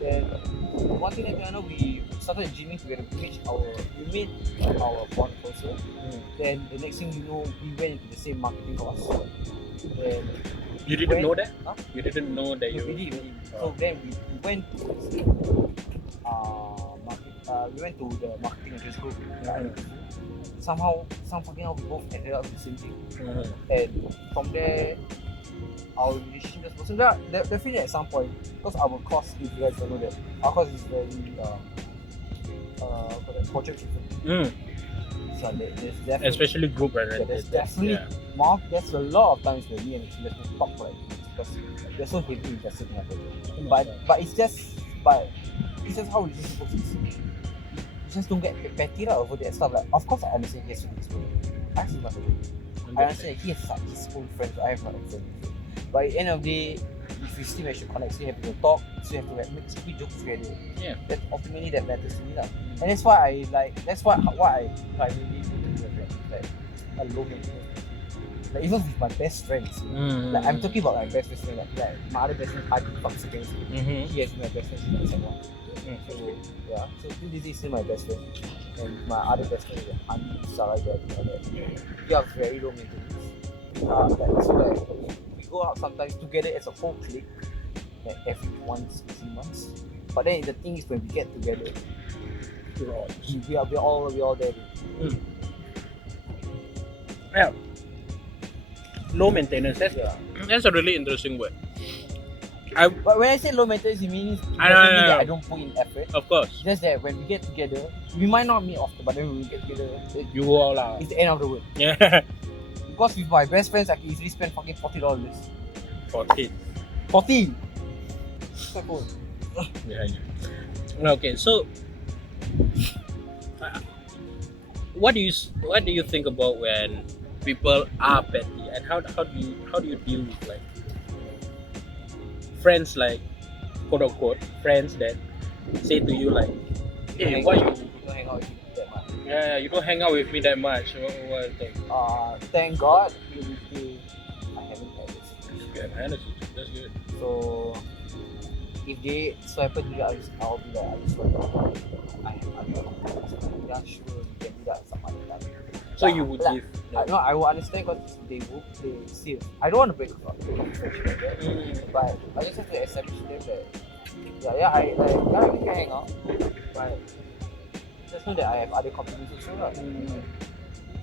Then one thing that I know, we started gymming together. We made our bond closer. Then the next thing you know, we went into the same marketing course. Then you didn't know that? Huh? You didn't know that you. We did. So then we went to we went to the marketing interest group. Somehow, some fucking hell, we both ended up in the same thing. And from there, our relationship just wasn't there. Definitely at some point, because our course, if you guys don't know that, our course is very project driven. So there's definitely, especially group oriented. There's definitely there's a lot of times where me and the just talk like because we're so heavily invested in our project. But it's just how relationships supposed to be. You just don't get petty over that stuff. Like, of course I understand he has feelings for me. I have feelings for him. I understand he has his own friends, I have my own friends. But at the end of the day, if you still actually connect, still have to talk, still have to make stupid jokes together. Yeah. That ultimately that matters to me. And that's why I primarily do like a low maintenance. Like even with my best friends. Like I'm talking about my best friend, like my other best friend, I fuck secondary school. He has been my best friend since secondary one. So yeah, so this is still my best friend. And my other best friend is Hani, Sarah, and all that. We are very low maintenance. So like we go out sometimes together as a whole clique, like every 3 months. But then the thing is when we get together, we're all there. Yeah. Low maintenance. That's a really interesting word. But when I say low maintenance, it means that I don't put in effort. Of course. Just that when we get together, we might not meet often, but then when we get together, you go all out. It's the end of the world. Yeah. Because with my best friends, I can easily spend fucking $40. 40. Yeah. Okay, so what do you think about when people are petty, and how do you deal with like friends, like quote unquote friends that say to you like, hey, why you don't hang out with me that much? Yeah, you don't hang out with me that much. What thing? Thank God I haven't had this. You haven't had it. That's good. So if they swipe it, I'll be like, I just swipe it. Yeah, sure, you can do that some other time. So you would give? No, I will understand because they see it. I don't want to break up friendship like that, but I just have to establish them that we can hang out, but just know that I have other commitments also lah.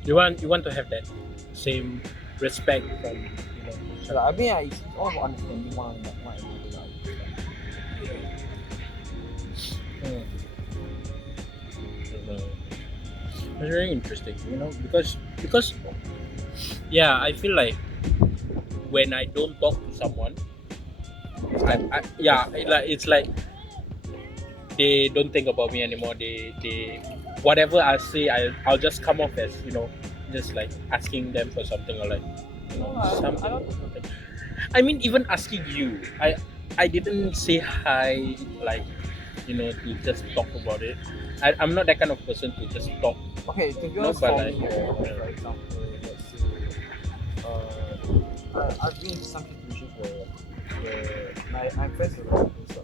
You want to have that same respect from So, I mean, it's all about understanding one another. It's very interesting, because yeah, I feel like when I don't talk to someone, it's like they don't think about me anymore. They whatever I say, I'll just come off as just like asking them for something or like something. I mean, even asking you, I didn't say hi like to just talk about it. I'm not that kind of person to just talk. Okay, to be No, honest, but for like, me, for example, let's say, I've been in some situations where I'm friends with a lot of people,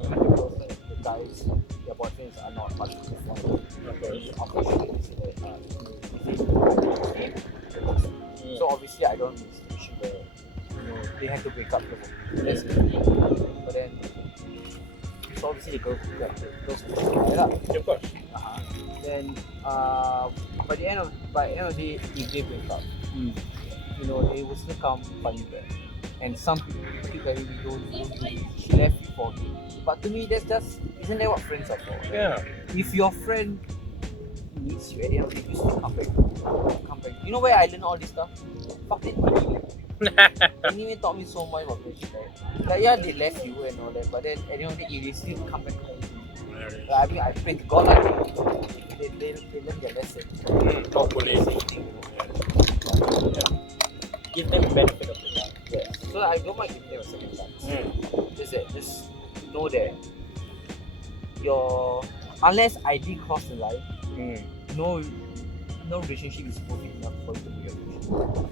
like the girls, like the guys, their boyfriends are not much of fun. Unfortunately, they say that so obviously I don't in a situation where they have to break up because of that's it. But then so obviously the girls will of course. Then by the end of the day, if they break up, they will still come find you back. And some people that we don't she left you for me. But to me, isn't that what friends are for? Yeah. If your friend needs you at the end of the day, you still come back. You know where I learned all this stuff? Fucking anime. Anime taught me so much about friendship. Like yeah, they left you and all that, but then at the end of the day, they still come back home. I mean, I pray to God like they learn their lesson. Hopefully. Give them the benefit of the doubt. Yeah. So I don't mind giving them a second chance. Just know that unless I did cross the line, no relationship is worth enough for you to be a relationship.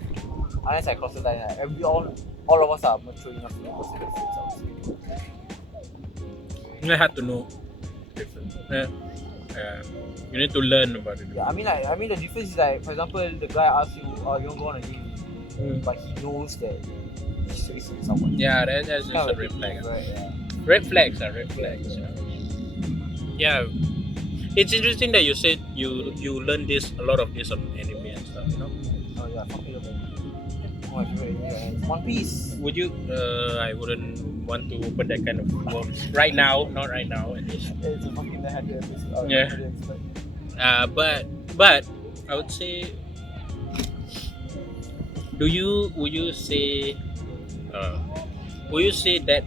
Unless I cross the line, and all of us are mature enough to know what's the difference. You have to know. You need to learn about it. Yeah, I mean the difference is like, for example, the guy asks you, "Oh, you want to go on a date?" But he knows that he's chasing someone. Yeah, that's just a red flag. Right? Yeah. Red flags are red flags. Yeah, it's interesting that you said you learn a lot of this on anime and stuff. Oh yeah, fuck it. My favorite anime, One Piece. Would you? I wouldn't want to open that kind of worms right now. Not right now, at least. It's a fucking 900 episode. Yeah. But I would say, would you say that?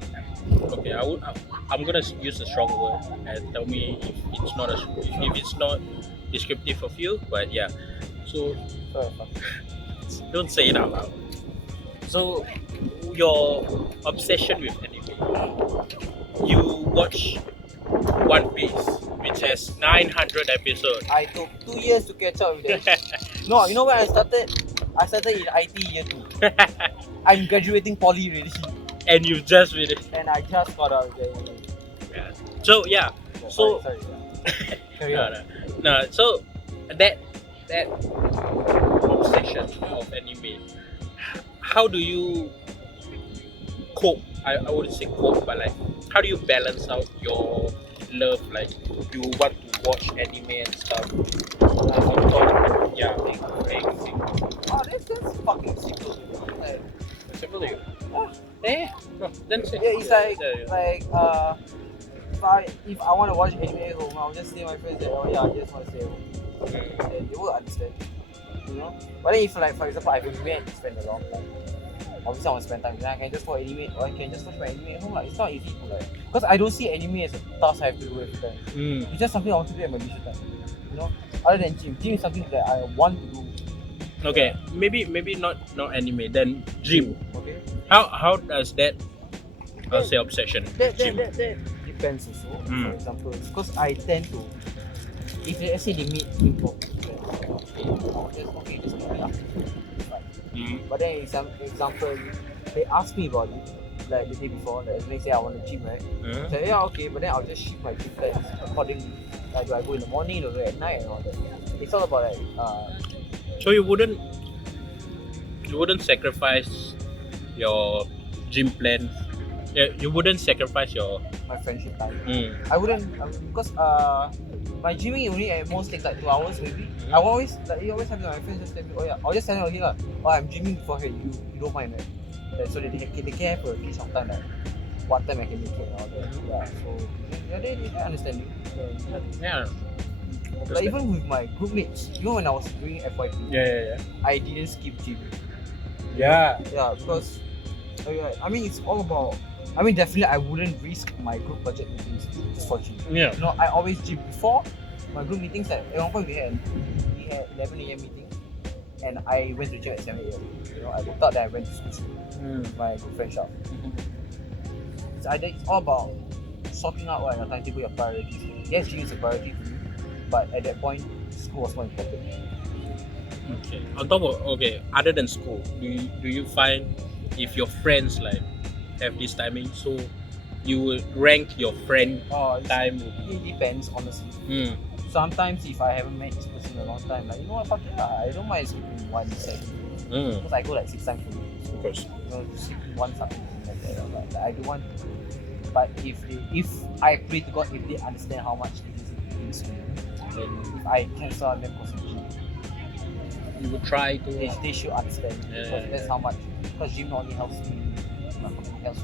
Okay, I'm gonna use a strong word and tell me if it's not descriptive of you. But yeah, so don't say it out loud. So your obsession with anime, you watch One Piece, which has 900 episodes. I took 2 years to catch up with that. No, you know where I started? I started in IT year 2. I'm graduating poly already. And you just read it. And I just got out of there. Yeah. So yeah. So sorry. Carry on. No. So that obsession of anime, how do you cope? I wouldn't say cope, but like, how do you balance out your love? Like, you want to watch anime and stuff. Yeah, Oh, that's fucking simple. Like, simple to you. No, then say. Yeah, it's like if I want to watch anime at home, I'll just say my friends that I just want to stay at home. And they will understand, But then if like, for example, I have a man to spend a long time, obviously I want to spend time, then I can just watch anime, or I can just watch my anime at home. Like, it's not easy to because I don't see anime as a task I have to do every time. It's just something I want to do at my leisure time. Other than gym is something that I want to do. Okay, maybe not anime, then gym. Okay. How does that I'll say obsession That gym? depends also. For example, because I tend to, if let's say they meet info, okay, just meet me after. But then example, they ask me about it like the day before, like the next day I want to gym, right? So yeah, okay, but then I'll just shift my gym plans accordingly. Like, do I go in the morning or at night and all that? It's all about So you wouldn't sacrifice your gym plan, Yeah, you wouldn't sacrifice your. my friendship time. Mm. I wouldn't because my gymming only at most takes like 2 hours maybe. Mhm. I always like you always have my friends just tell me, oh yeah, I'll just tell them okay lah. Oh, I'm gymming beforehand. You don't mind, right? So that they can have a gauge of time like what time I can make it and all that. Mhm. Yeah. So yeah, they understanding. Yeah. Like even with my group mates, even when I was doing FYP, Yeah. I didn't skip gym. Yeah. Yeah, because I mean it's all about. I mean definitely I wouldn't risk my group budget meetings just for gym. Yeah. You know, I always gym before my group meetings. Like at one point we had 11 a.m. meeting, and I went to gym at 7 a.m. You know, I woke up, then I went to school. My good friend shop. It's all about sorting out what your timetable, your priorities. Yes, gym is a priority for you, but at that point, school was more important. Okay. On top of other than school, do you find if your friends like have this timing, so you will rank your friend time? It depends, honestly. Mm. Sometimes if I haven't met this person in a long time, like you know what, fuck it lah. I don't mind skipping one session because I go like 6 times a week. Of course. You know, to skip one something like that. Like I don't want to. But if I pray to God, if they understand how much it means to me, then if I cancel on them because of gym, You would try to. they should understand because that's how much. Because gym not only helps me, it helps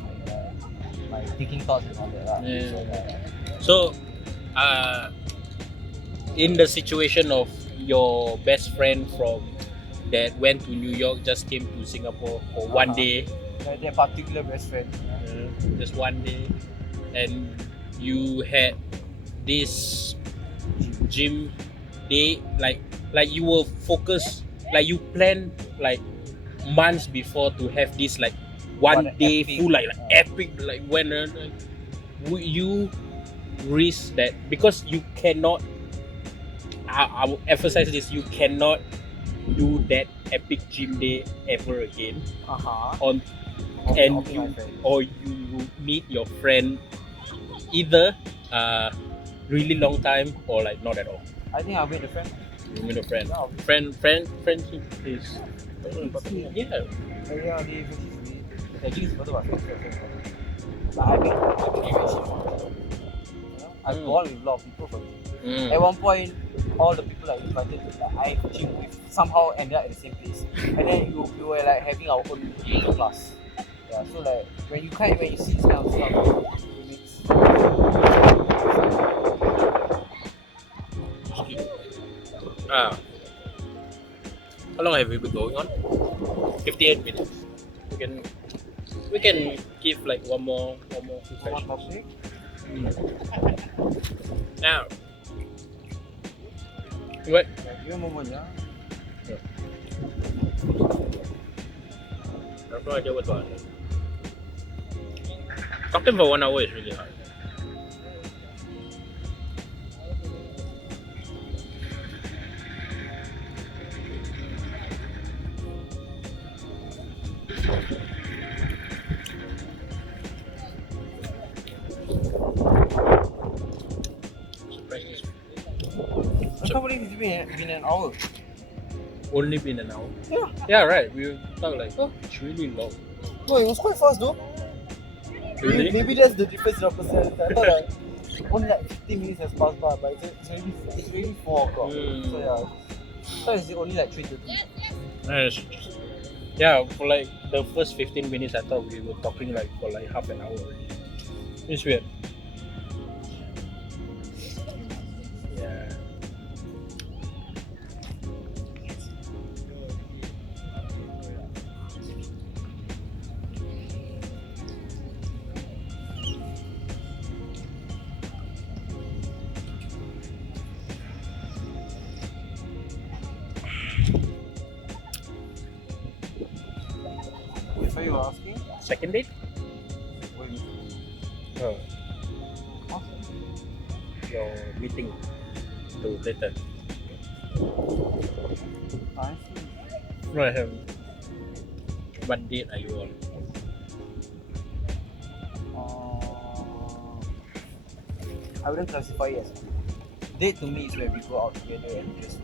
my thinking thoughts and all that. So, in the situation of your best friend from that went to New York, just came to Singapore for one day, their particular best friend. just one day, and you had this gym day, like you were focused, like you planned like months before to have this like one What day epic, full like epic, like when would you risk that because you cannot I will emphasize this, you cannot do that epic gym day ever again on and you or you meet your friend either really long time or like not at all. I think I'll meet a friend. You meet a friend. Yeah, Friendship is yeah. Yeah, they actually is betul but I mean I've gone with a lot of people from gym. At one point, all the people I invited to I gym with somehow ended up at the same place, and then we were like having our own class. Yeah, so like when you see this kind of stuff, it makes. How long have we been going on? 58 minutes. We can give like one more One topic. Now, what? Give me a moment, yeah. I have no idea what to answer. Talking for 1 hour is really hard. I can't believe it's been an hour. Only been an hour. Yeah. Yeah, right. We thought like, it's really long. No, it was quite fast though. Really? Maybe that's the difference in our personality. I thought like only like 15 minutes has passed by, but it's already 4 o'clock. So yeah, I thought it's only like 3:30. Yeah, for like the first 15 minutes, I thought we were talking like for like half an hour already. It's weird. Yeah. So you were asking? Second date? What do you mean? Oh. Your meeting to later. I see. No, I have. What date are you on? I wouldn't classify it as date. To me is where we go out together and just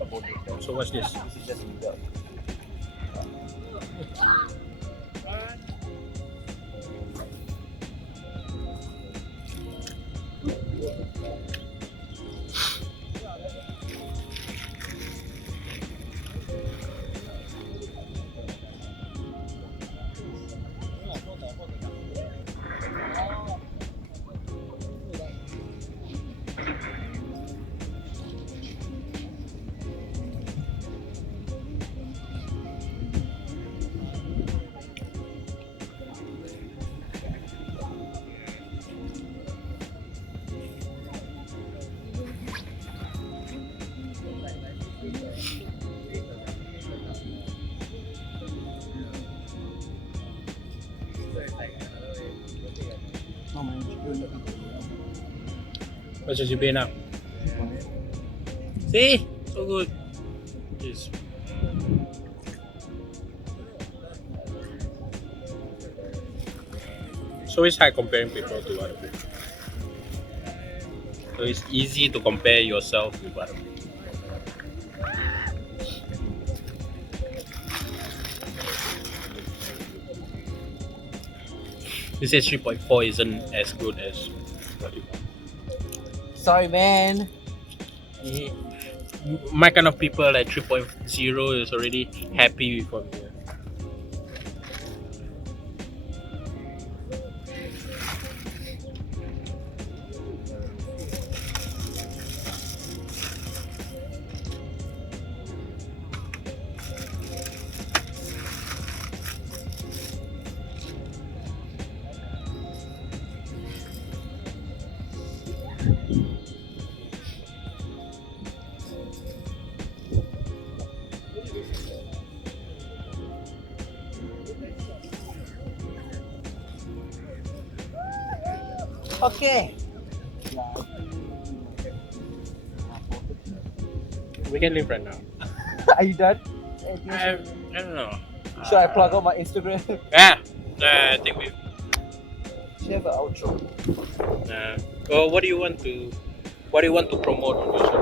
about it. So what's this? This is just meet up. No man, What's your GPA now? See? So good. Yes. So it's hard comparing people to other people. So it's easy to compare yourself with other people. This is 3.4 isn't as good as what you want. sorry, man. My kind of people like 3.0 is already happy with what we have. Okay. We can leave right now. Are you done? I don't know. Should I plug out my Instagram? Yeah. I think we. Should have an outro. Well, what do you want to promote on your show?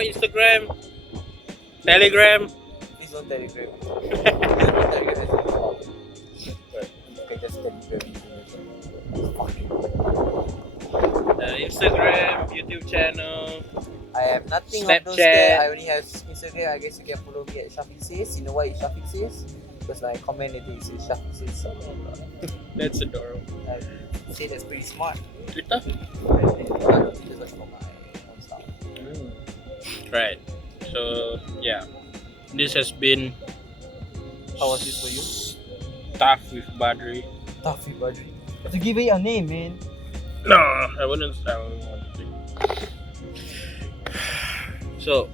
Instagram, Telegram. Please don't Telegram. Telegram has been stopped. But you can just Telegram information. Instagram, YouTube channel. I have nothing of those Snapchat. there. I only have Instagram. I guess you can follow me at Syafiq Says. You know why it's Syafiq Says? Because my comment it is Syafiq Says. So, That's adorable. I say that's pretty smart. Twitter. That's much for my own stuff. Right. So yeah, this has been. How was this for you? Tough with Badri. Tafi Badri. Have to give it your name, man. No, I wouldn't want to think. So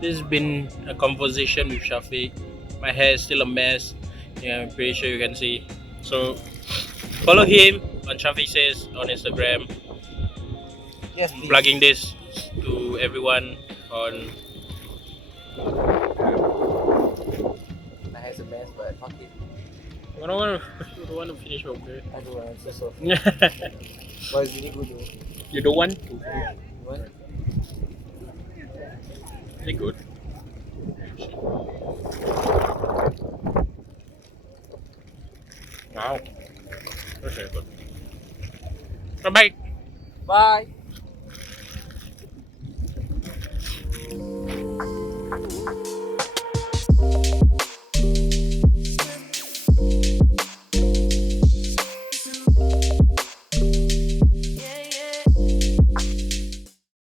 this has been a conversation with Syafiq. My hair is still a mess. Yeah, I'm pretty sure you can see. So follow him on Syafiq Says on Instagram. Yes, please. Plugging this to everyone on. My hair's a mess, but fuck it. I don't want to finish your okay. I don't want to so. You But it's really good though. don't want to. You want? Really good. Wow. That's very good. Bye bye. Bye.